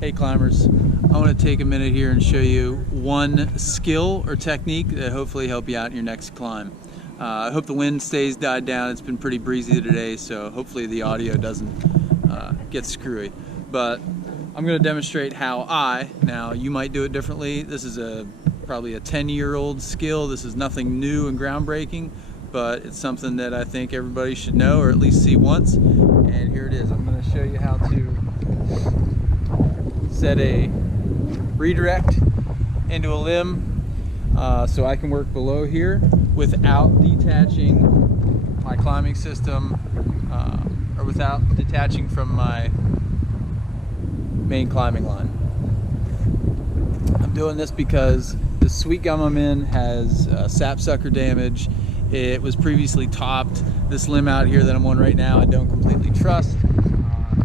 Hey climbers, I want to take a minute here and show you one skill or technique that hopefully help you out in your next climb. I hope the wind stays died down. It's been pretty breezy today, so hopefully the audio doesn't get screwy. But I'm going to demonstrate how now you might do it differently. This is probably a 10-year-old skill. This is nothing new and groundbreaking, but it's something that I think everybody should know or at least see once. And here it is. I'm going to show you how to set a redirect into a limb so I can work below here without detaching my climbing system or without detaching from my main climbing line. I'm doing this because the sweet gum I'm in has sapsucker damage. It was previously topped. This limb out here that I'm on right now I don't completely trust.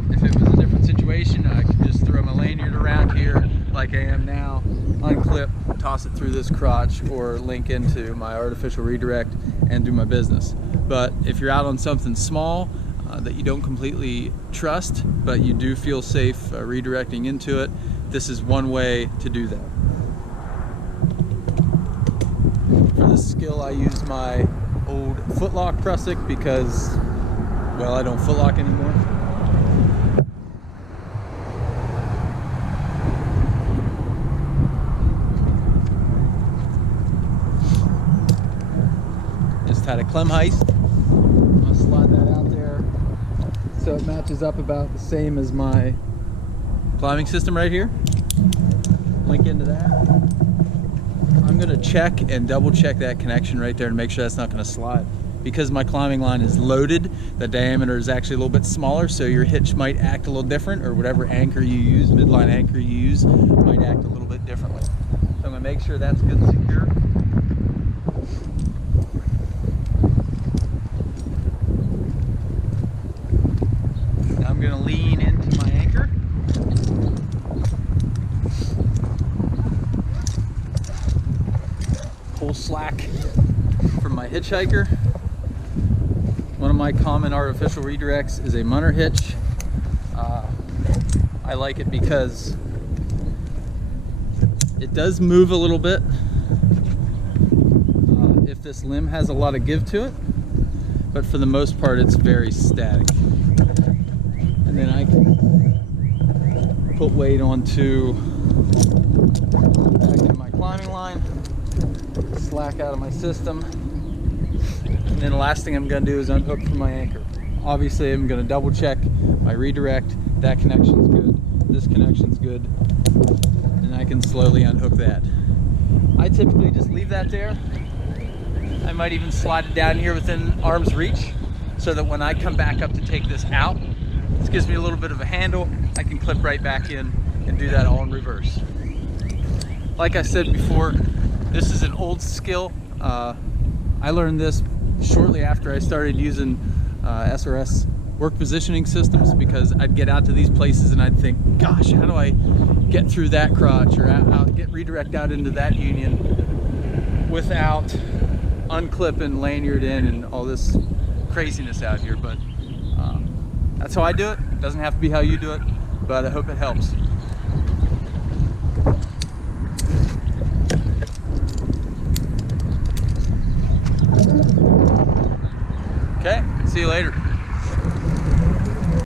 If it was a different situation, I could just throw my lanyard around here like I am now, unclip, toss it through this crotch, or link into my artificial redirect and do my business. But if you're out on something small that you don't completely trust, but you do feel safe redirecting into it, this is one way to do that. For this skill I use my old footlock prussik because, well, I don't footlock anymore. Just had a climb heist. I'm gonna slide that out there so it matches up about the same as my climbing system right here. Link into that. I'm gonna check and double check that connection right there and make sure that's not gonna slide. Because my climbing line is loaded, the diameter is actually a little bit smaller, so your hitch might act a little different, or whatever anchor you use, midline anchor you use, might act a little bit differently. So I'm gonna make sure that's good and secure. Now I'm gonna lean into my anchor. Pull slack from my hitchhiker. One of my common artificial redirects is a Munner hitch. I like it because it does move a little bit if this limb has a lot of give to it, but for the most part it's very static. And then I can put weight onto back into my climbing line, slack out of my system. And then the last thing I'm going to do is unhook from my anchor. Obviously I'm going to double check my redirect. That connection's good, this connection's good, and I can slowly unhook that. I typically just leave that there. I might even slide it down here within arm's reach so that when I come back up to take this out, this gives me a little bit of a handle. I can clip right back in and do that all in reverse. Like I said before, this is an old skill. I learned this shortly after I started using SRS work positioning systems, because I'd get out to these places and I'd think, gosh, how do I get through that crotch or get redirect out into that union without unclipping, lanyard in, and all this craziness out here. But that's how I do it. It doesn't have to be how you do it, but I hope it helps. Okay, see you later.